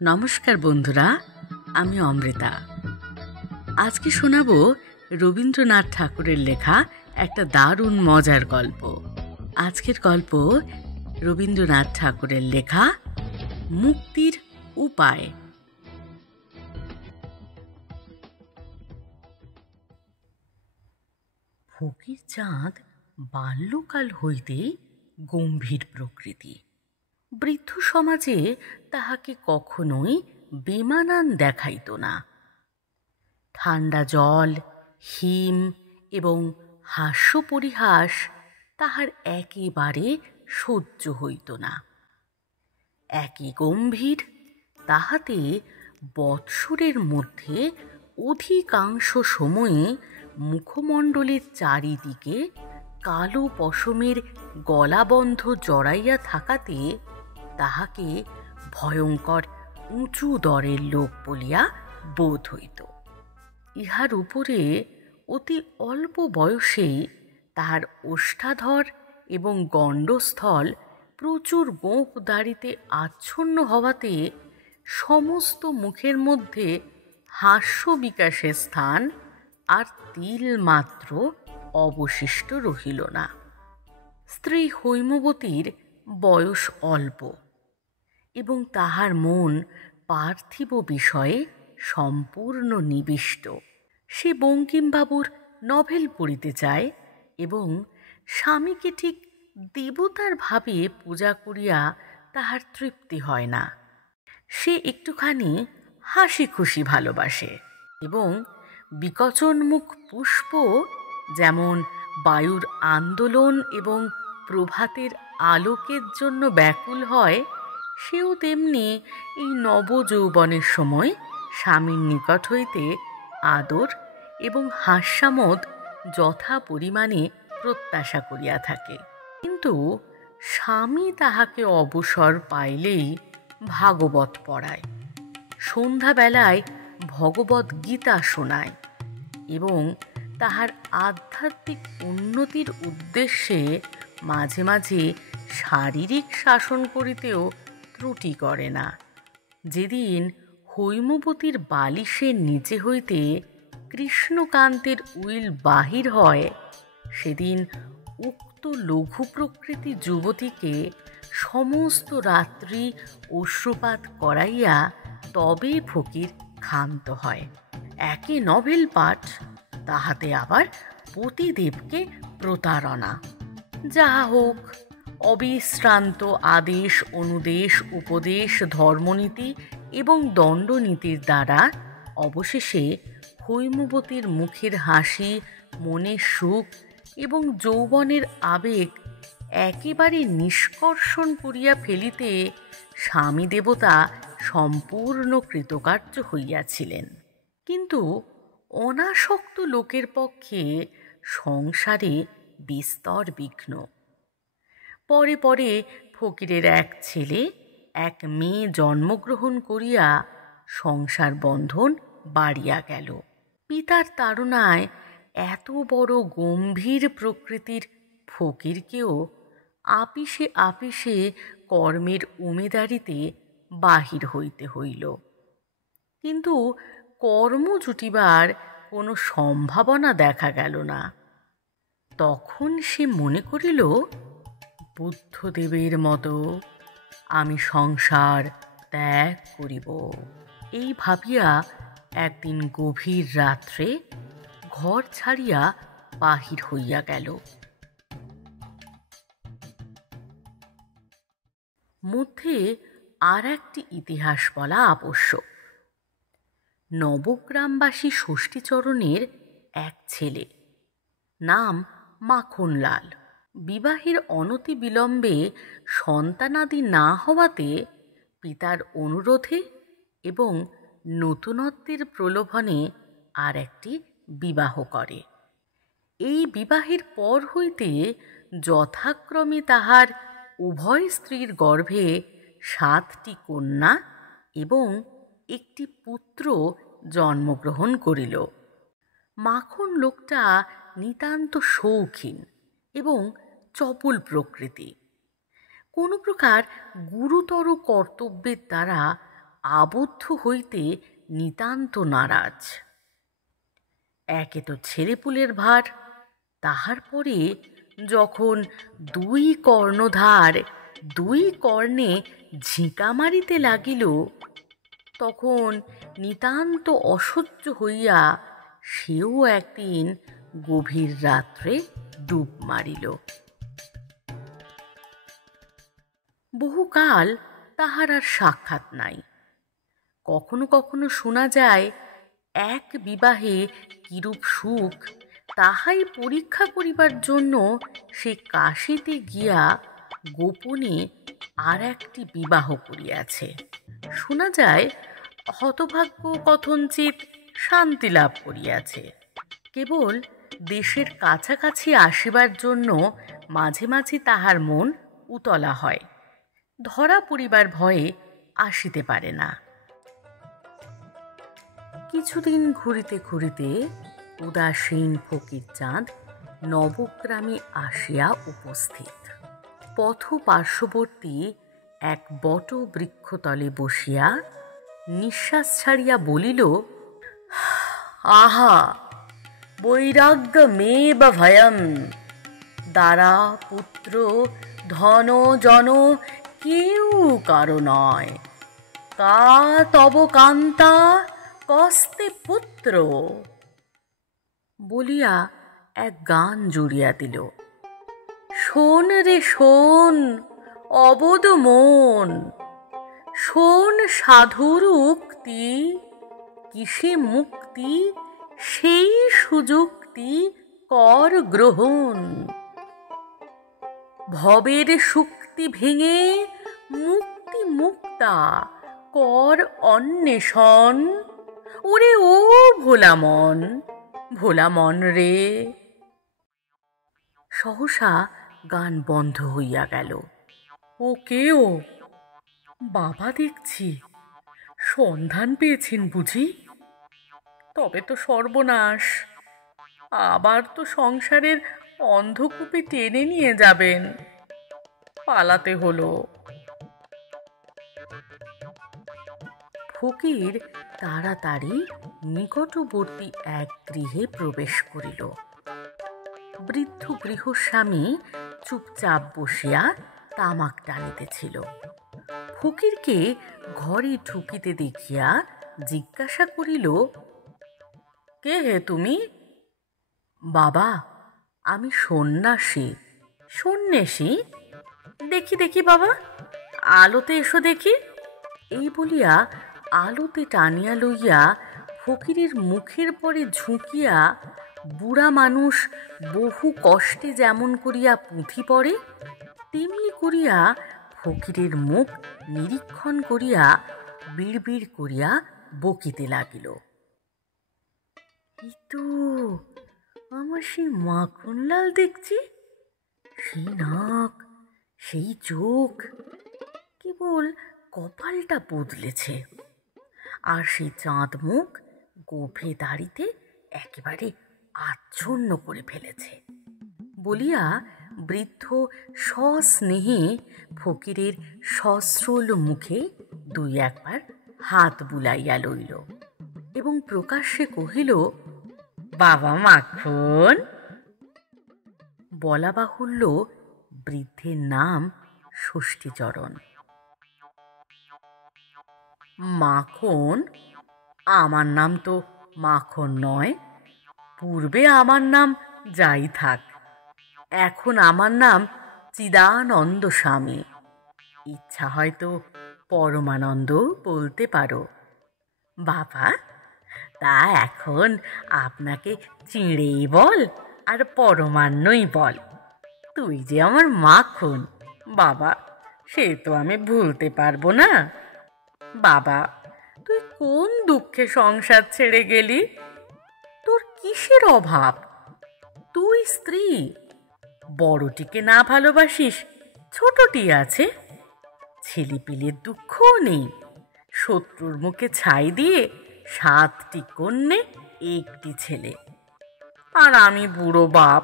নমস্কার বন্ধুরা, আমি অমৃতা। আজকে শোনাব রবীন্দ্রনাথ ঠাকুরের লেখা একটা দারুণ মজার গল্প। আজকের গল্প রবীন্দ্রনাথ ঠাকুরের লেখা মুক্তির উপায়। ফকিরচাঁদ বাল্যকাল হইতেই গম্ভীর প্রকৃতি। বৃদ্ধ সমাজে তাহাকে কখনোই বেমানান দেখাইত না। ঠান্ডা জল, হিম এবং হাস্য পরিহাস তাহার একেবারে সহ্য হইত না। একে গম্ভীর, তাহাতে বৎসরের মধ্যে অধিকাংশ সময়ে মুখমণ্ডলের চারিদিকে কালো পশমের গলাবন্ধ জড়াইয়া থাকাতে তাহাকে ভয়ঙ্কর উঁচু দরের লোক বলিয়া বোধ হইত। ইহার উপরে অতি অল্প বয়সেই তাহার ওষ্ঠাধর এবং গণ্ডস্থল প্রচুর গোঁফ দাড়িতে আচ্ছন্ন হওয়াতে সমস্ত মুখের মধ্যে হাস্য বিকাশের স্থান আর তিল মাত্র অবশিষ্ট রহিল না। স্ত্রী হৈমবতীর বয়স অল্প এবং তাহার মন পার্থিব বিষয়ে সম্পূর্ণ নিবিষ্ট। সে বঙ্কিমবাবুর নভেল পড়িতে চায় এবং স্বামীকে ঠিক দেবতার ভাবে পূজা করিয়া তাহার তৃপ্তি হয় না। সে একটুখানি হাসি খুশি ভালোবাসে এবং বিকচনমুখ পুষ্প যেমন বায়ুর আন্দোলন এবং প্রভাতের আলোকের জন্য ব্যাকুল হয়, সেও তেমনি এই নবযৌবনের সময় স্বামীর নিকট হইতে আদর এবং হাস্যামোদ যথা পরিমাণে প্রত্যাশা করিয়া থাকে। কিন্তু স্বামী তাহাকে অবসর পাইলেই ভাগবত পড়ায়, সন্ধ্যাবেলায় ভগবদ্ গীতা শোনায় এবং তাহার আধ্যাত্মিক উন্নতির উদ্দেশ্যে মাঝে মাঝে শারীরিক শাসন করিতেও ত্রুটি করে না। যেদিন হৈমবতীর বালিশের নিচে হইতে কৃষ্ণকান্তের উইল বাহির হয়, সেদিন উক্ত লঘু প্রকৃতি যুবতীকে সমস্ত রাত্রি অশ্রুপাত করাইয়া তবে ফকির ক্ষান্ত হয়। একে নভেল পাঠ, তাহাতে আবার পতিদেবকে প্রতারণা। যাহা হোক, অবিশ্রান্ত আদেশ অনুদেশ উপদেশ ধর্মনীতি এবং দণ্ডনীতির দ্বারা অবশেষে হৈমবতীর মুখের হাসি, মনের সুখ এবং যৌবনের আবেগ একেবারে নিষ্কর্ষণ করিয়া ফেলিতে স্বামী দেবতা সম্পূর্ণ কৃতকার্য হইয়াছিলেন। কিন্তু অনাসক্ত লোকের পক্ষে সংসারে বিস্তর বিঘ্ন। পরে পরে ফকিরের এক ছেলে এক মেয়ে জন্মগ্রহণ করিয়া সংসার বন্ধন বাড়িয়া গেল। পিতার তাড়নায় এত বড় গম্ভীর প্রকৃতির ফকিরকেও আপিসে আপিসে কর্মের উমেদারিতে বাহির হইতে হইল। কিন্তু কর্ম জুটিবার কোনো সম্ভাবনা দেখা গেল না। তখন সে মনে করিল, বুদ্ধদেবের মতো আমি সংসার ত্যাগ করিব। এই ভাবিয়া একদিন গভীর রাত্রে ঘর ছাড়িয়া বাহির হইয়া গেল। মধ্যে আর একটি ইতিহাস বলা আবশ্যক। নবগ্রামবাসী ষষ্ঠীচরণের এক ছেলে, নাম মাখনলাল, বিবাহের অনতি বিলম্বে সন্তানাদি না হওয়াতে পিতার অনুরোধে এবং নতুনত্বের প্রলোভনে আর একটি বিবাহ করে। এই বিবাহের পর হইতে যথাক্রমে তাহার উভয় স্ত্রীর গর্ভে 7টি কন্যা এবং একটি পুত্র জন্মগ্রহণ করিল। মাখন লোকটা নিতান্ত শৌখিন এবং চপল প্রকৃতি। কোনো প্রকার গুরুতর কর্তব্যের দ্বারা আবদ্ধ হইতে নিতান্ত নারাজ। একে তো ছেলেপুলের ভার, তাহার পরে যখন দুই কর্ণধার দুই কর্ণে ঝিঁকা মারিতে লাগিল, তখন নিতান্ত অসহ্য হইয়া সেও একদিন গভীর রাত্রে ডুব মারিল। বহুকাল তাহার আর সাক্ষাৎ নাই। কখনো কখনো শোনা যায়, এক বিবাহে কিরূপ সুখ তাহাই পরীক্ষা করিবার জন্য সে কাশীতে গিয়া গোপনে আর একটি বিবাহ করিয়াছে। শোনা যায়, হতভাগ্য কথঞ্চিত শান্তি লাভ করিয়াছে। কেবল দেশের কাছাকাছি আসিবার জন্য মাঝে মাঝে তাহার মন উতলা হয়, ধরা পড়িবার ভয়ে আসিতে পারে না। কিছুদিন ঘুরিতে ঘুরিতে উদাসীন ফকিরচাঁদ নবগ্রামে আসিয়া উপস্থিত। পথ পার্শ্ববর্তী এক বট বৃক্ষতলে বসিয়া নিঃশ্বাস ছাড়িয়া বলিল, আহা, বৈরাগ্যমেব ভয়ম। দ্বারা পুত্র ধন জন কেউ কারো নয়। কা তব কান্তা কস্তে পুত্র। বলিয়া এক গান জুড়িয়া দিল। শোন রে শোন অবোধ মন, শোন সাধুর উক্তি, কিসে মুক্তি সেই সুযুক্তি কর গ্রহণ। ভবের শুক্তি ভেঙে মুক্তি মুক্তা কর অন্বেষণ। ওরে ও ভোলামন, ভোলামন রে। সহসা গান বন্ধ হইয়া গেল। ও কেও? বাবা দেখছি। সন্ধান পেয়েছেন বুঝি? তবে তো সর্বনাশ। আবার তো সংসারের অন্ধকূপে টেনে নিয়ে যাবেন। পালাতে হলো। ফকির তাড়াতাড়ি নিকটবর্তী এক গৃহে প্রবেশ করিল। বৃদ্ধ গৃহস্বামী চুপচাপ বসিয়া তামাক টানিতেছিল। ফকিরকে ঘরে ঢুকিতে দেখিয়া জিজ্ঞাসা করিল, কে হে তুমি? বাবা, আমি সন্ন্যাসী। সন্ন্যাসী? দেখি দেখি বাবা, আলোতে এসো দেখি। এই বলিয়া আলোতে টানিয়া লইয়া ফকিরের মুখের পরে ঝুঁকিয়া বুড়া মানুষ বহু কষ্টে যেমন করিয়া পুঁথি পড়ে, তেমনি করিয়া ফকিরের মুখ নিরীক্ষণ করিয়া বিড়বিড় করিয়া বকিতে লাগিল। এই তো আমার সেই মাখনলাল দেখছি। সেই নাক, সেই চোখ, কেবল কপালটা বদলেছে। আর সেই চাঁদ মুখ গোফে দাড়িতে একেবারে আচ্ছন্ন করে ফেলেছে। বলিয়া বৃদ্ধ সস্নেহে ফকিরের সশ্রল মুখে দুই একবার হাত বুলাইয়া লইল এবং প্রকাশ্যে কহিল, বাবা মাখন। বলা বাহুল্য, বৃদ্ধের নাম ষষ্ঠীচরণ। মাখন? আমার নাম তো মাখন নয়। পূর্বে আমার নাম যাই থাক, এখন আমার নাম চিদানন্দ স্বামী। ইচ্ছা হয়তো পরমানন্দ বলতে পারো। বাবা, তা এখন আপনাকে চিঁড়েই বল আর পরমান্নই বল। তুই যে আমার মাখন বাবা, সে তো আমি ভুলতে পারবো না। বাবা, তুই কোন দুঃখে সংসার ছেড়ে গেলি? তোর কিসের অভাব? তুই স্ত্রী, বড়টিকে না ভালোবাসিস, ছোটটি আছে। ছেলেপিলের দুঃখও নেই। শত্রুর মুখে ছাই দিয়ে 7টি কন্যে, 1টি ছেলে। আর আমি বুড়ো বাপ,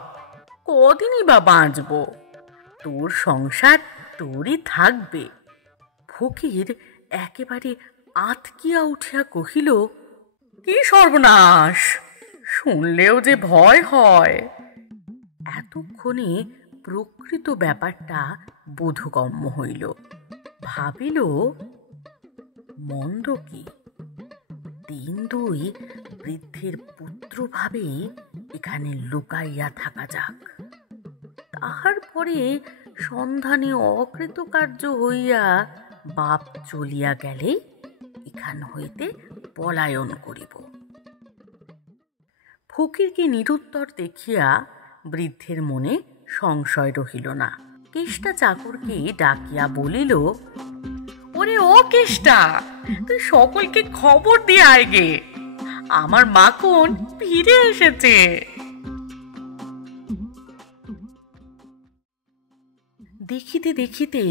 কদিনই বা বাঁচব? তোর সংসার তোরই থাকবে। ফকির একেবারে আতকিয়া উঠিয়া কহিল, কি সর্বনাশ, শুনলেও যে ভয় হয়। এতক্ষণে প্রকৃত ব্যাপারটা বোধগম্য হইল। ভাবিল, মন্দ কি, ৩-২ বৃদ্ধের পুত্র ভাবে এখানে লুকাইয়া থাকা যাক। তাহার পরে সন্ধানে অকৃতকার্য হইয়া বাপ চলিয়া গেলে এখান হইতে পলায়ন করিব। ফকিরকে নিরুত্তর দেখিয়া বৃদ্ধের মনে সংশয় রহিল না। কেষ্টা চাকরকে ডাকিয়া বলিল, ওরে ও কেষ্টা, তুই সকলকে খবর দিয়ে আয় গে, আমার মাখন ফিরে এসেছে। দেখিতে দেখিতে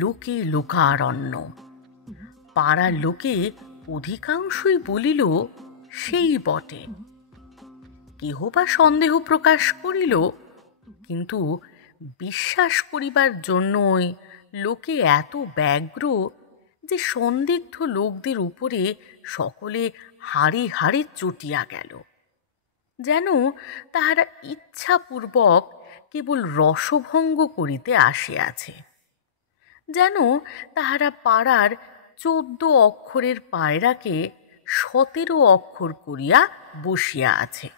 লোকে লোকারণ্য। পাড়ার লোকে অধিকাংশই বলিল, সেই বটে। কেহ বা সন্দেহ প্রকাশ করিল, কিন্তু বিশ্বাস করিবার জন্যই লোকে এত ব্যগ্র যে সন্দিগ্ধ লোকদের উপরে সকলে হাড়ে হাড়ে চটিয়া গেল, যেন তাহারা ইচ্ছাপূর্বক কেবল রসভঙ্গ করিতে আসিয়াছে, যেন তাহারা পাড়ার ১৪ অক্ষরের পায়রাকে ১৭ অক্ষর করিয়া বসিয়া আছে।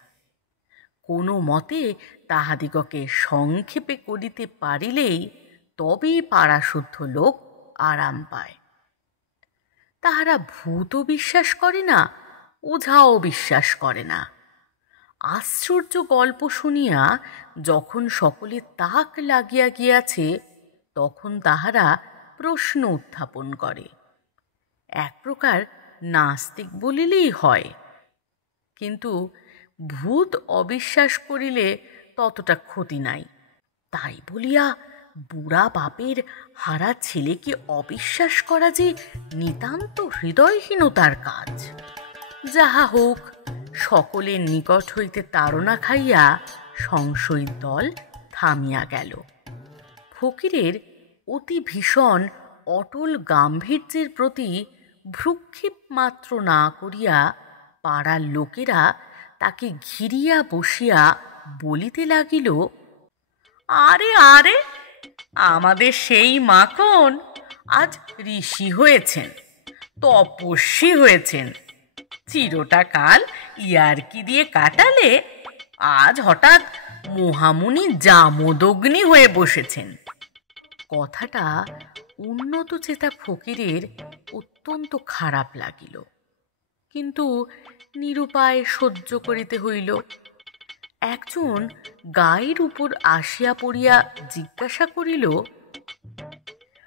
কোনো মতে তাহাদিগকে সংক্ষেপে করিতে পারিলেই তবেই পাড়াশুদ্ধ লোক আরাম পায়। তাহারা ভূতও বিশ্বাস করে না, ওঝাও বিশ্বাস করে না। আশ্চর্য গল্প শুনিয়া যখন সকলে তাক লাগিয়া গিয়াছে, তখন তাহারা প্রশ্ন উত্থাপন করে। এক প্রকার নাস্তিক বলিলেই হয়, কিন্তু ভূত অবিশ্বাস করিলে ততটা ক্ষতি নাই। তাই বলিয়া বুড়া বাপের হারা ছেলেকে অবিশ্বাস করা যে নিতান্ত হৃদয়হীনতার কাজ। যাহা হোক, সকলের নিকট হইতে তাড়না খাইয়া সংশয়ীর দল থামিয়া গেল। ফকিরের অতি ভীষণ অটল গাম্ভীর্যের প্রতি ভ্রুক্ষেপ মাত্র না করিয়া পাড়ার লোকেরা তাকে ঘিরিয়া বসিয়া বলিতে লাগিল, আরে আরে, আমাদের সেই মাখন আজ ঋষি হয়েছেন, তপস্বী হয়েছেন। চিরটা কাল ইয়ার্কি দিয়ে কাটালে আজ হঠাৎ মহামুনি জামদগ্নি হয়ে বসেছেন। কথাটা উন্নত চেতা ফকিরের অত্যন্ত খারাপ লাগিল, কিন্তু নিরুপায় সহ্য করিতে হইল। একজন গায়ের উপর আসিয়া পড়িয়া জিজ্ঞাসা করিল,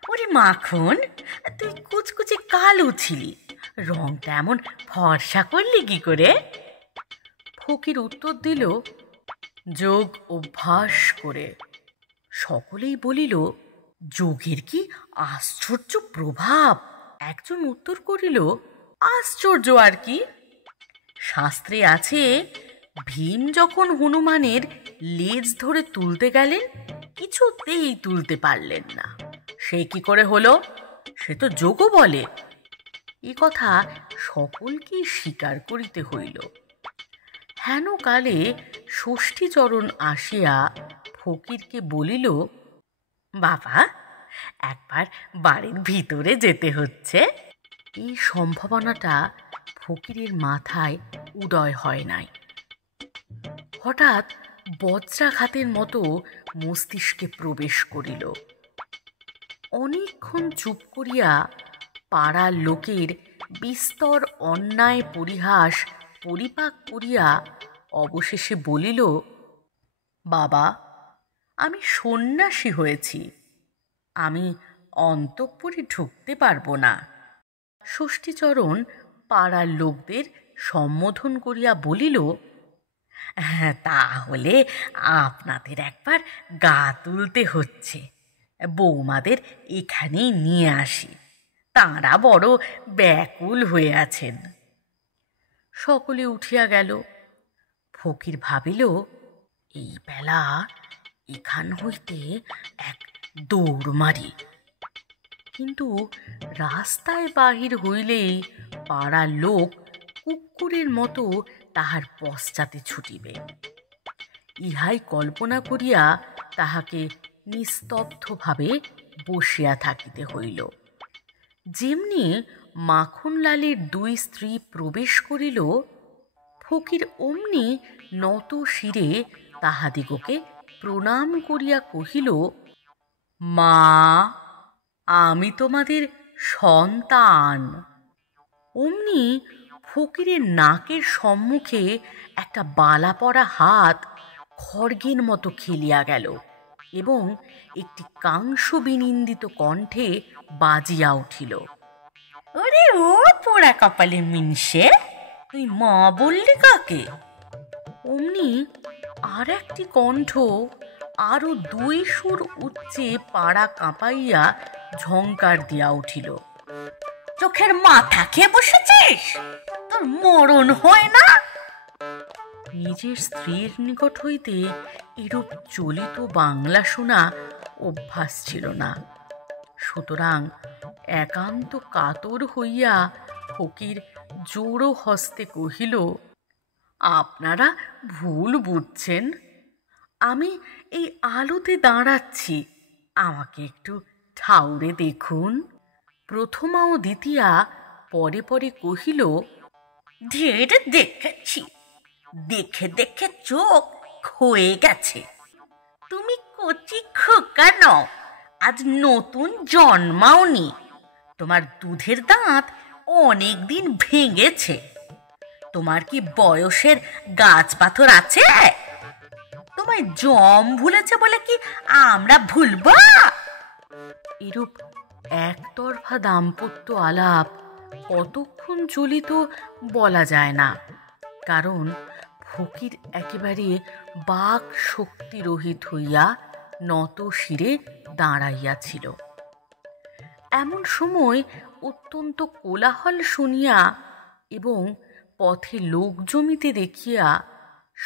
ওরে মাখন, তুই কুচকুচে কালো ছিলি, রংটা এমন ফর্সা করলি কি করে? ফকির উত্তর দিল, যোগ অভ্যাস করে। সকলেই বলিল, যোগের কি আশ্চর্য প্রভাব। একজন উত্তর করিল, আশ্চর্য আর কি, শাস্ত্রে আছে, ভীম যখন হনুমানের লেজ ধরে তুলতে গেলেন, কিছুতেই তুলতে পারলেন না। সে কি করে হলো? সে তো যোগও বলে। এ কথা সকলকেই স্বীকার করিতে হইল। হেন কালে ষষ্ঠীচরণ আসিয়া ফকিরকে বলিল, বাবা, একবার বাড়ির ভিতরে যেতে হচ্ছে। এই সম্ভাবনাটা ফকিরের মাথায় উদয় হয় নাই। হঠাৎ বজ্রাঘাতের মতো মস্তিষ্কে প্রবেশ করিল। অনেকক্ষণ চুপ করিয়া পাড়ার লোকের বিস্তর অন্যায় পরিহাস পরিপাক করিয়া অবশেষে বলিল, বাবা, আমি সন্ন্যাসী হয়েছি, আমি অন্তঃপুরে ঢুকতে পারবো না। ষষ্ঠীচরণ পাড়ার লোকদের সম্বোধন করিয়া বলিল, হ্যাঁ, তাহলে আপনাদের একবার গা তুলতে হচ্ছে। বৌমাদের এখানেই নিয়ে আসি, তাঁরা বড় ব্যাকুল হয়ে আছেন। সকলে উঠিয়া গেল। ফকির ভাবিল, এই বেলা এখান হইতে এক দৌড় মারি। কিন্তু রাস্তায় বাহির হইলেই পাড়ার লোক কুকুরের মতো তাহার পশ্চাতে ছুটিবে। ইহাই কল্পনা করিয়া তাহাকে নিস্তব্ধভাবে বসিয়া থাকিতে হইল। যেমনি মাখনলালের দুই স্ত্রী প্রবেশ করিল, ফকির অমনি নত শিরে তাহাদিগকে প্রণাম করিয়া কহিল, মা, আমি তোমাদের সন্তান। অমনি ফকিরের নাকের সম্মুখে একটা বালা পড়া হাত খড়গের মতো খেলিয়া গেল এবং একটি কাংস বিনিন্দিত কণ্ঠে বাজিয়া উঠিল, ওরে ও পোড়া কপালে মিনসে, তুই মা বললি কাকে? অমনি আর একটি কণ্ঠ আরো দুই সুর উচ্চে পাড়া কাঁপাইয়া ঝংকার দিয়া উঠিল, চোখের মাথা খেয়ে বসেছিস? তোর মরণ হয় না? নিজের স্ত্রীর নিকট হইতে এরূপ চলিত বাংলা শোনা অভ্যাস ছিল না। সুতরাং একান্ত কাতর হইয়া ফকির জোড়ো হস্তে কহিল, আপনারা ভুল বুঝছেন, আমি এই আলোতে দাঁড়াচ্ছি, আমাকে একটু ঠাউরে দেখুন। প্রথমা ও দ্বিতীয়া পরে পরে কহিল, ঢের দেখেছি, দেখে দেখে চোখ ক্ষয়ে গেছে। তুমি কচি খোকা নও, আজ নতুন জন্মাওনি, তোমার দুধের দাঁত অনেক দিন ভেঙেছে। তোমার কি বয়সের গাছ পাথর আছে? তোমায় জম ভুলেছে বলে কি আমরা ভুলব? এরূপ একতরফা দাম্পত্য আলাপ কতক্ষণ চলিত বলা যায় না, কারণ ফকির একেবারে বাক শক্তি রহিত হইয়া নত শিরে দাঁড়াইয়াছিল। এমন সময় অত্যন্ত কোলাহল শুনিয়া এবং পথে লোক জমিতে দেখিয়া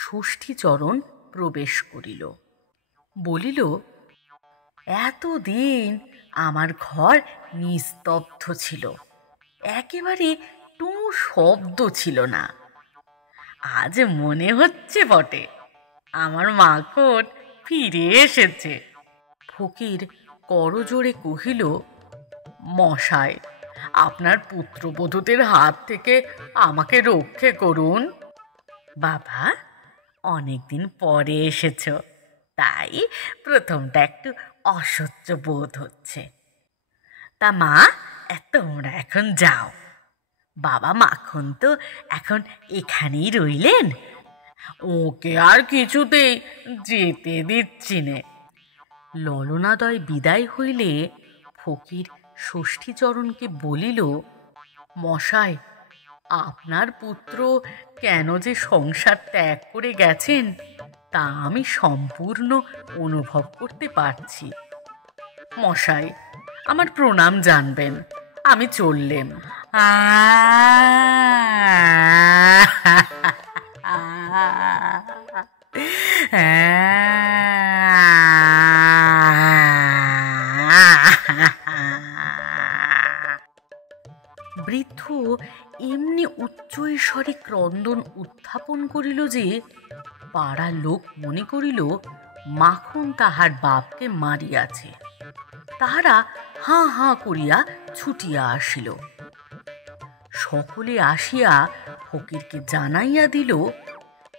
ষষ্ঠীচরণ প্রবেশ করিল। বলিল, এতদিন আমার ঘর নিস্তব্ধ ছিল, একেবারে টু শব্দ ছিল না। আজ মনে হচ্ছে বটে আমার মাকড় ফিরে এসেছে। ফকির করজোড়ে কহিল, মশাই, আপনার পুত্রবধূদের হাত থেকে আমাকে রক্ষে করুন। বাবা, অনেকদিন পরে এসেছ, তাই প্রথমটা একটু অসহ্য বোধ হচ্ছে। তা মা, তোমরা এখন যাও, বাবা মাখন তো এখন এখানেই রইলেন, ওকে আর কিছুতেই যেতে দিচ্ছি নে। ললনাদয় বিদায় হইলে ফকির ষষ্ঠীচরণকে বলিল, মশাই, আপনার পুত্র কেন যে সংসার ত্যাগ করে গেছেন তা আমি সম্পূর্ণ অনুভব করতে পারছি। মশাই, আমার প্রণাম জানবেন, আমি চললেম। বৃদ্ধ এমনি উচ্চ স্বরে ক্রন্দন উত্থাপন করিল যে পাড়ার লোক মনে করিল মাখন তাহার বাপকে মারিয়াছে। তাহারা হাঁ হাঁ করিয়া ছুটিয়া আসিল। সকলে আসিয়া ফকিরকে জানাইয়া দিল,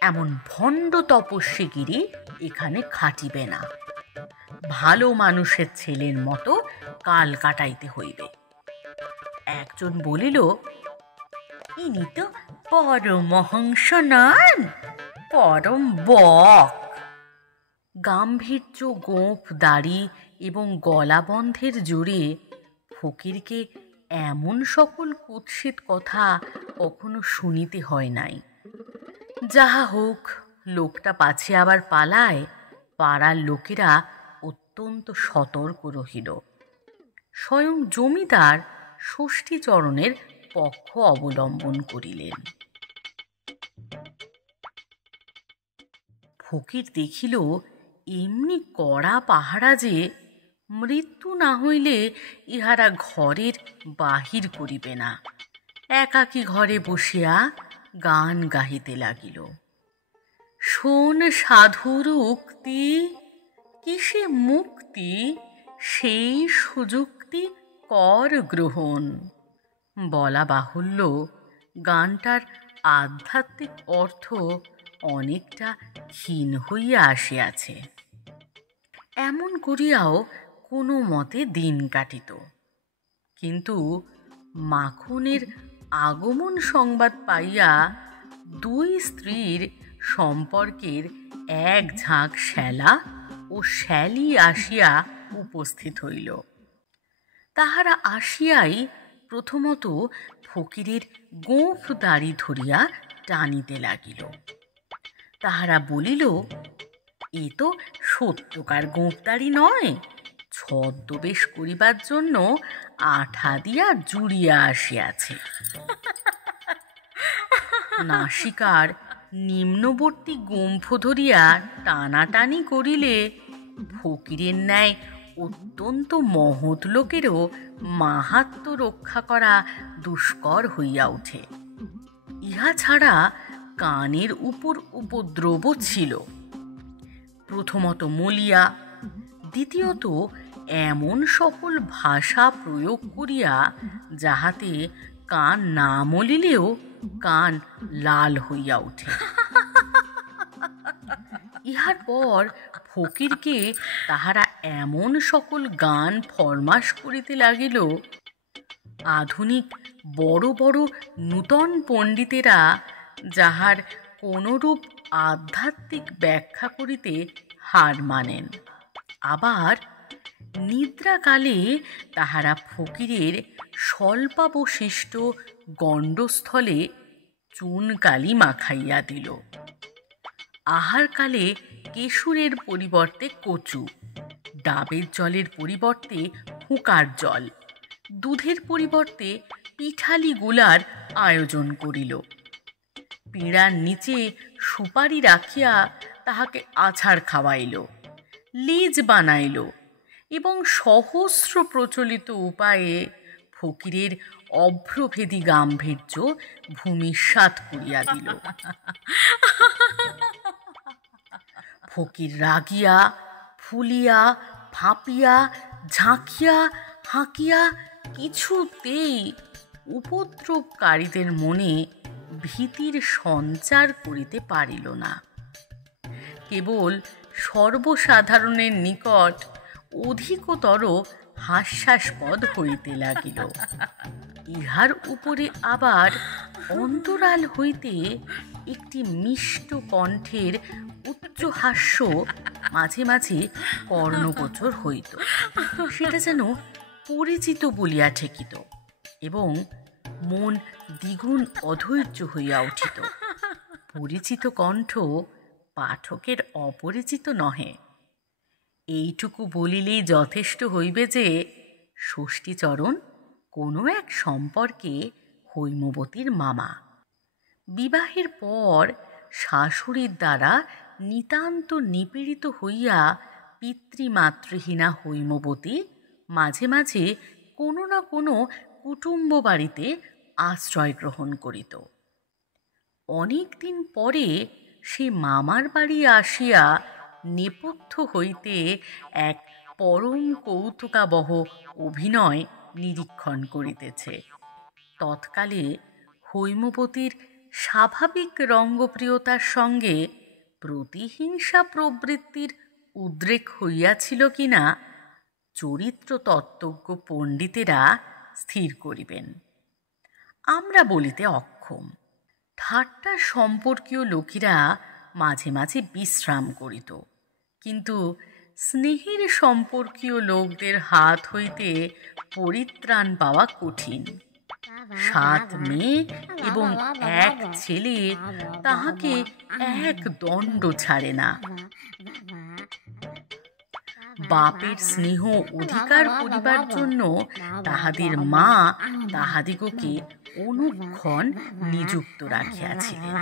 এমন ভণ্ড তপস্বীগিরি এখানে খাটিবে না, ভালো মানুষের ছেলের মতো কাল কাটাইতে হইবে। একজন বলিল, ইনি তো পরমহংস নন, পরম বক। গাম্ভীর্য, গোঁফ, দাড়ি এবং গলাবন্ধের জোরে ফকিরকে এমন সকল কুৎসিত কথা কখনো শুনিতে হয় নাই। যাহা হোক, লোকটা পাছে আবার পালায়, পাড়ার লোকেরা অত্যন্ত সতর্ক রহিল। স্বয়ং জমিদার ষষ্ঠীচরণের পক্ষ অবলম্বন করিলেন। ফকির দেখিল এমনি কড়া পাহারা যে মৃত্যু না হইলে ইহারা ঘরের বাহির করিবে না। একাকী ঘরে বসিয়া গান গাহিতে লাগিল। শোন সাধুর উক্তি, কিসে মুক্তি, সেই সুযুক্তি কর গ্রহণ। বলা বাহুল্য, গানটার আধ্যাত্মিক অর্থ অনেকটা ক্ষীণ হইয়া আসিয়াছে। এমন করিয়াও কোনো মতে দিন কাটিত। কিন্তু মাখনের আগমন সংবাদ পাইয়া দুই স্ত্রীর সম্পর্কের এক ঝাঁক শ্যালা ও শ্যালি আসিয়া উপস্থিত হইল। তাহারা আসিয়াই প্রথমত ফকিরের গোঁফ দাড়ি ধরিয়া টানিতে লাগিল। তাহারা বলিল, এ তো সত্যকার গোঁফদাড়ি নয়, ছদ্মবেশ করিবার জন্য আঠা দিয়া জুড়িয়া আসিয়াছে। নাসিকার নিম্নবর্তী গোঁফ ধরিয়া টানাটানি করিলে ফকিরের ন্যায় অত্যন্ত মহৎ লোকেরও মাহাত্ম্য রক্ষা করা দুষ্কর হইয়া ওঠে। ইহা ছাড়া কানের উপর উপদ্রব ছিল। প্রথমত মলিয়া, দ্বিতীয়ত এমন সকল ভাষা প্রয়োগ করিয়া যাহাতে কান না মলিলেও কান লাল হইয়া ওঠে। ইহার পর ফকিরকে তাহারা এমন সকল গান ফরমাস করিতে লাগিল, আধুনিক বড় বড় নূতন পণ্ডিতেরা যাহার কোনরূপ আধ্যাত্মিক ব্যাখ্যা করিতে হার মানেন। আবার নিদ্রাকালে তাহারা ফকিরের স্বল্পাবশিষ্ট গণ্ডস্থলে চুনকালি মাখাইয়া দিল। আহারকালে কেশরের পরিবর্তে কচু, ডাবের জলের পরিবর্তে হুঁকার জল, দুধের পরিবর্তে পিঠালি গুলার আয়োজন করিল। পীড়ার নিচে সুপারি রাখিয়া তাহাকে আছাড় খাওয়াইল, লেজ বানাইল এবং সহস্র প্রচলিত উপায়ে ফকিরের অভ্রভেদী গাম্ভীর্য ভূমিসাৎ করিয়া দিল। ফকির রাগিয়া, ফুলিয়া, ফাঁপিয়া, ঝাঁকিয়া, হাঁকিয়া কিছুতেই উপদ্রবকারীদের মনে ভীতির সঞ্চার করিতে পারিল না। কেবল সর্বসাধারণের নিকট অধিকতর হাস্যাস্পদ হইতে লাগিল। ইহার উপরে আবার অন্তরাল হইতে একটি মিষ্ট কণ্ঠের উচ্চ হাস্য মাঝে মাঝে কর্ণগোচর হইত। সেটা যেন পরিচিত বলিয়া ঠেকিত এবং মন দ্বিগুণ অধৈর্য হইয়া উঠিত। পরিচিত কণ্ঠ পাঠকের অপরিচিত নহে। এইটুকু বলিলেই যথেষ্ট হইবে যে ষষ্ঠীচরণ কোনো এক সম্পর্কে হৈমবতীর মামা। বিবাহের পর শাশুড়ির দ্বারা নিতান্ত নিপীড়িত হইয়া পিতৃমাতৃহীনা হৈমবতী মাঝে মাঝে কোনো না কোনো কুটুম্ব বাড়িতে আশ্রয় গ্রহণ করিত। অনেক দিন পরে সে মামার বাড়ি আসিয়া নেপথ্য হইতে এক পরম কৌতুকাবহ অভিনয় নিরীক্ষণ করিতেছে। তৎকালে হৈমবতীর স্বাভাবিক রঙ্গপ্রিয়তার সঙ্গে প্রতিহিংসা প্রবৃত্তির উদ্রেক হইয়াছিল কিনা চরিত্র তত্ত্বজ্ঞ পণ্ডিতেরা স্থির করিবেন। আমরা বলিতে অক্ষম। ঠাট্টা সম্পর্কীয় লোকেরা মাঝে মাঝে বিশ্রাম করিত, কিন্তু স্নেহের সম্পর্কীয় লোকদের হাত হইতে পরিত্রাণ পাওয়া কঠিন। 7 মেয়ে এবং 1 ছেলে তাহাকে এক দণ্ড ছাড়ে না। বাপের স্নেহ অধিকার করিবার জন্য তাহাদের মা তাহাদিগকে অনুক্ষণ নিযুক্ত রাখিয়াছিলেন।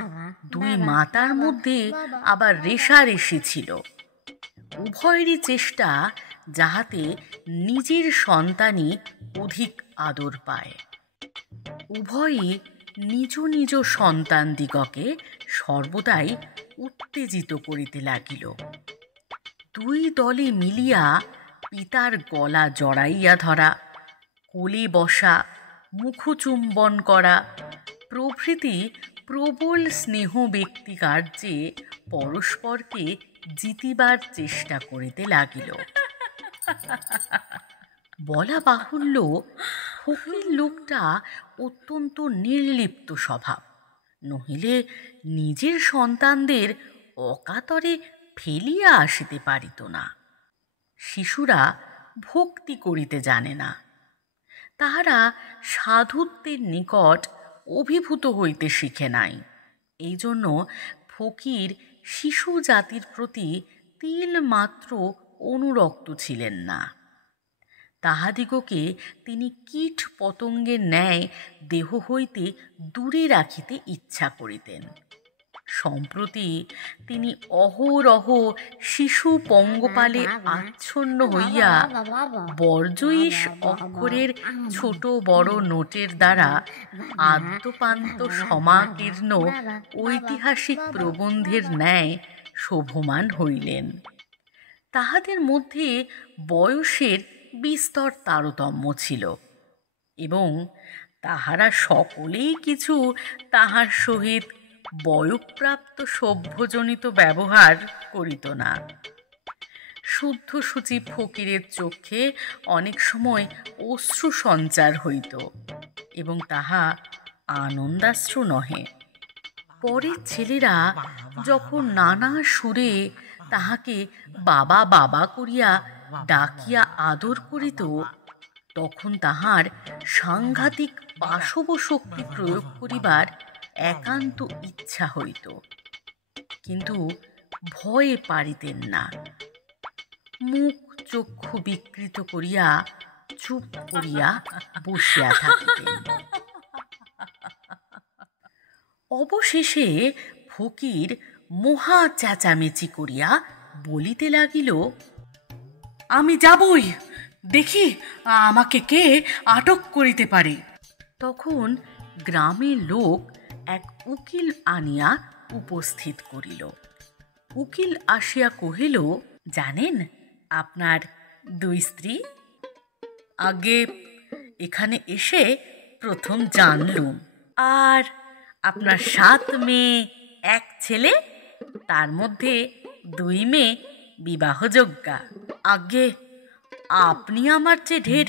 2 মাতার মধ্যে আবার রেষারেষি ছিল। উভয়েরই চেষ্টা যাহাতে নিজের সন্তানই অধিক আদর পায়। উভয়ই নিজ নিজ সন্তানদিগকে সর্বদাই উত্তেজিত করিতে লাগিল। দুই দলে মিলিয়া পিতার গলা জড়াইয়া ধরা, কোলে বসা, মুখচুম্বন করা প্রভৃতি প্রবল স্নেহ ব্যক্তি কার্যে পরস্পরকে জিতিবার চেষ্টা করিতে লাগিল। বলা বাহুল্য, ফকির লোকটা অত্যন্ত নির্লিপ্ত স্বভাব, নহিলে নিজের সন্তানদের অকাতরে ফেলিয়া আসিতে পারিত না। শিশুরা ভক্তি করিতে জানে না, তাহারা সাধুত্বের নিকট অভিভূত হইতে শিখে নাই। এই জন্য ফকির শিশু জাতির প্রতি তিল মাত্র অনুরক্ত ছিলেন না। তাহাদিগকে তিনি কীট পতঙ্গের ন্যায় দেহ হইতে দূরে রাখিতে ইচ্ছা করিতেন। সম্প্রতি তিনি অহরহ শিশু পঙ্গপালে আচ্ছন্ন হইয়া বর্জয়ীশ অক্ষরের ছোট বড় নোটের দ্বারা আদ্যপান্ত সমাকীর্ণ ঐতিহাসিক প্রবন্ধের ন্যায় শোভমান হইলেন। তাহাদের মধ্যে বয়সের বিস্তর তারতম্য ছিল এবং তাহারা সকলেই কিছু তাহার সহিত বয়ঃপ্রাপ্ত সভ্যজনিত ব্যবহার করিত না। শুদ্ধ সূচি ফকিরের চক্ষে অনেক সময় অশ্রু সঞ্চার হইত এবং তাহা আনন্দাশ্রু নহে। পরের ছেলেরা যখন নানা সুরে তাহাকে বাবা বাবা করিয়া ডাকিয়া আদর করিত, তখন তাহার সাংঘাতিক পাশব শক্তি প্রয়োগ করিবার একান্ত ইচ্ছা হইত, কিন্তু ভয়ে পারিতেন না। মুখ চক্ষু বিকৃত করিয়া চুপ করিয়া বসিয়া থাকিতেন। অবশেষে ফকির মহা চেঁচামেচি করিয়া বলিতে লাগিল, আমি যাবই, দেখি আমাকে কে আটক করিতে পারে। তখন গ্রামের লোক এক উকিল আনিয়া উপস্থিত করিল। উকিল আসিয়া কহিল, জানেন আপনার দুই স্ত্রী? আগে এখানে এসে প্রথম জানলুম। আর আপনার 7 মেয়ে 1 ছেলে, তার মধ্যে 2 মেয়ে বিবাহযোগ্যা। আগে আপনি আমার চেয়ে ঢের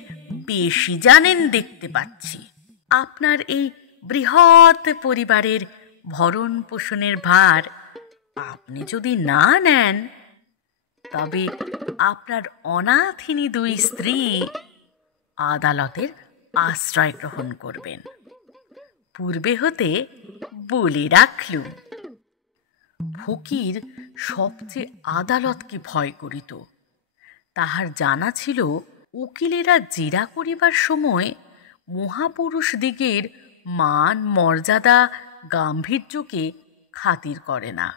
বেশি জানেন দেখতে পাচ্ছি। আপনার এই বৃহৎ পরিবারের ভরণ পোষণের ভার আপনি যদি না নেন, তবে আপনার অনাথিনী 2 স্ত্রী আদালতের আশ্রয় গ্রহণ করবেন। পূর্বে হতে বলে রাখলুম। ফকির সবচেয়ে আদালতকে ভয় করিত। তাহার জানা ছিল উকিলেরা জেরা করিবার সময় মহাপুরুষ দিগের মান মর্যাদা গাম্ভীর্যকে খাতির করে না,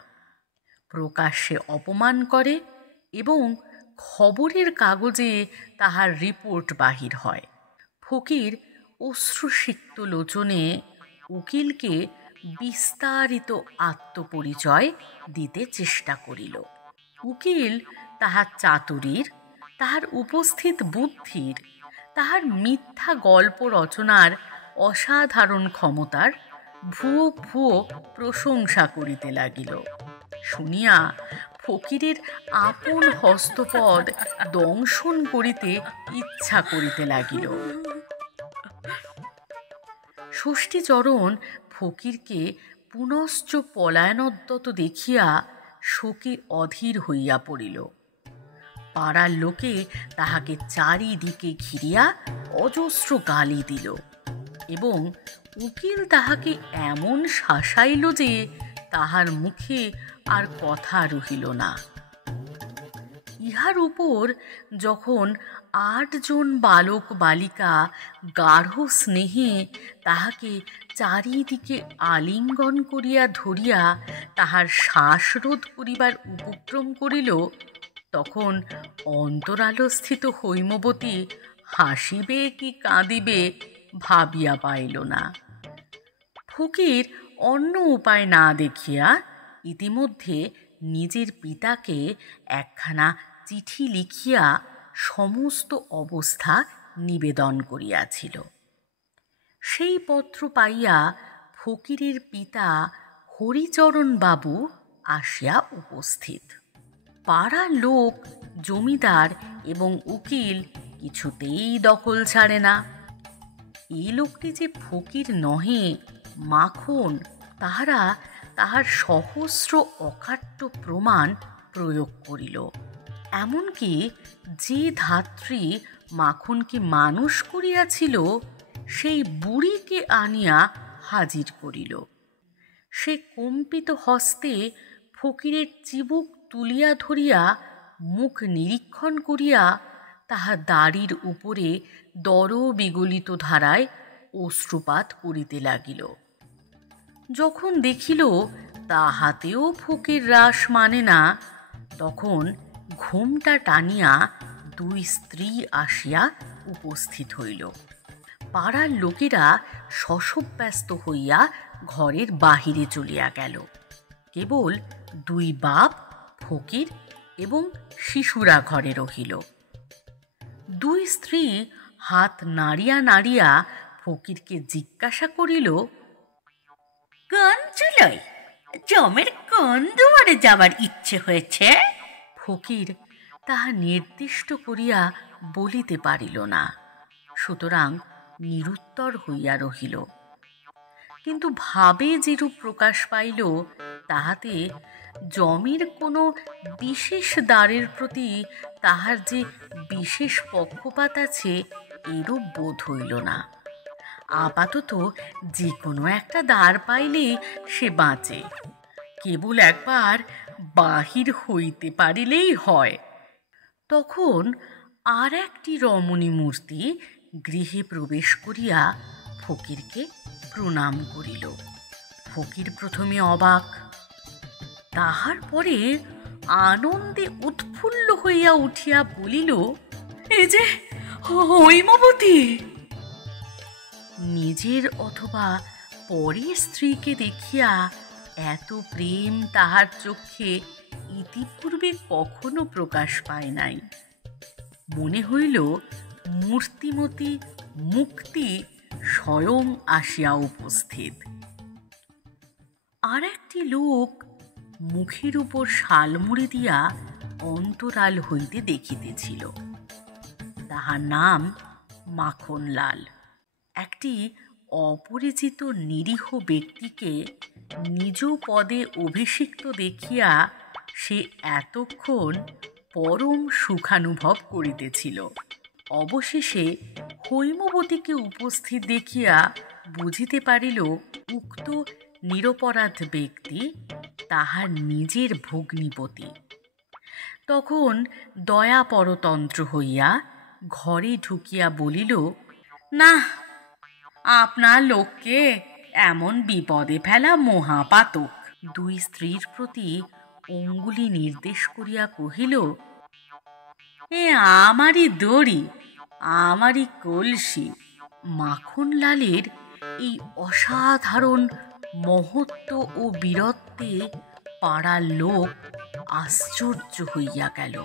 প্রকাশ্যে অপমান করে এবং খবরের কাগজে তাহার রিপোর্ট বাহির হয়। ফকির অশ্রুসিক্ত লোচনে উকিলকে বিস্তারিত আত্মপরিচয় দিতে চেষ্টা করিল। উকিল তাহার চাতুরীর, তাহার উপস্থিত বুদ্ধির, তাহার মিথ্যা গল্প রচনার অসাধারণ ক্ষমতার ভুয়ো ভুয়ো প্রশংসা করিতে লাগিল। শুনিয়া ফকিরের আপন হস্তপদ দংশন করিতে ইচ্ছা করিতে লাগিল। ষষ্ঠীচরণ ফকিরকে পুনশ্চ পলায়নোদ্যত দেখিয়া শোকে অধীর হইয়া পড়িল। পাড়ার লোকে তাহাকে চারিদিকে ঘিরিয়া অজস্র গালি দিল এবং উকিল তাহাকে এমন শাসাইল যে তাহার মুখে আর কথা রহিল না। ইহার উপর যখন 8 জন বালক বালিকা গাঢ় স্নেহে তাহাকে চারিদিকে আলিঙ্গন করিয়া ধরিয়া তাহার শ্বাসরোধ করিবার উপক্রম করিল, তখন অন্তরালস্থিত হৈমবতী হাসিবে কি কাঁদিবে ভাবিয়া পাইল না। ফকির অন্য উপায় না দেখিয়া ইতিমধ্যে নিজের পিতাকে একখানা চিঠি লিখিয়া সমস্ত অবস্থা নিবেদন করিয়াছিল। সেই পত্র পাইয়া ফকিরের পিতা হরিচরণ বাবু আসিয়া উপস্থিত। পাড়ার লোক, জমিদার এবং উকিল কিছুতেই দখল ছাড়ে না। এই লোকটি যে ফকির নহে, মাখন, তাহার সহস্র অকাট্য প্রমাণ প্রয়োগ করিল। এমনকি যে ধাত্রী মাখনকে মানুষ করিয়াছিল সেই বুড়িকে আনিয়া হাজির করিল। সে কম্পিত হস্তে ফকিরের চিবুক তুলিয়া ধরিয়া মুখ নিরীক্ষণ করিয়া তাহা দাড়ির উপরে দর বিগলিত ধারায় অশ্রুপাত করিতে লাগিল। যখন দেখিল তাহাতেও ফকির রাস মানে না, তখন ঘোমটা টানিয়া দুই স্ত্রী আসিয়া উপস্থিত হইল। পাড়ার লোকেরা শশব্যস্ত হইয়া ঘরের বাহিরে চলিয়া গেল। কেবল দুই বাপ, ফকির এবং শিশুরা ঘরে রহিল। দুই স্ত্রী হাত নাড়িয়া নাড়িয়া ফকিরকে জিজ্ঞাসা করিল, কোন চুলোয় জমের কোন দুয়ারে যাবার ইচ্ছে হয়েছে? ফকির তাহা নির্দিষ্ট করিয়া বলিতে পারিল না, সুতরাং নিরুত্তর হইয়া রহিল। কিন্তু ভাবে যেরূপ প্রকাশ পাইল, তাহাতে জমির কোনো বিশেষ দ্বারের প্রতি তাহার যে বিশেষ পক্ষপাত আছে এরূপ বোধ হইল না। আপাতত যে কোনো একটা দ্বার পাইলেই সে বাঁচে, কেবল একবার বাহির হইতে পারিলেই হয়। তখন আর একটি রমণী মূর্তি গৃহে প্রবেশ করিয়া ফকিরকে প্রণাম করিল। ফকির প্রথমে অবাক, তাহার পরে আনন্দে উৎফুল্ল হইয়া উঠিয়া বলিল, এ যে হৈমবতী! নিজের অথবা পরের স্ত্রীকে দেখিয়া এত প্রেম তাহার চক্ষে ইতিপূর্বে কখনো প্রকাশ পায় নাই। মনে হইল মূর্তিমতী মুক্তি স্বয়ং আসিয়া উপস্থিত। আর একটি লোক মুখের উপর শালমুড়ি দিয়া অন্তরাল হইতে দেখিতেছিল। তাহার নাম মাখনলাল। একটি অপরিচিত নিরীহ ব্যক্তিকে নিজ পদে অভিষিক্ত দেখিয়া সে এতক্ষণ পরম সুখানুভব করিতেছিল। অবশেষে হৈমবতীকে উপস্থিত দেখিয়া বুঝিতে পারিল উক্ত নিরপরাধ ব্যক্তি তাহার নিজের ভগ্নিপতি। তখন দয়া পরতন্ত্র হইয়া ঘরে ঢুকিয়া বলিল, না, আপনার লোককে এমন বিপদে ফেলা মহাপাতক। দুই স্ত্রীর প্রতি অঙ্গুলি নির্দেশ করিয়া কহিল, এ আমারই দড়ি, আমারই কলসি। মাখনলালের এই অসাধারণ মহত্ব ও বীরত্বে পাড়ার লোক আশ্চর্য হইয়া গেল।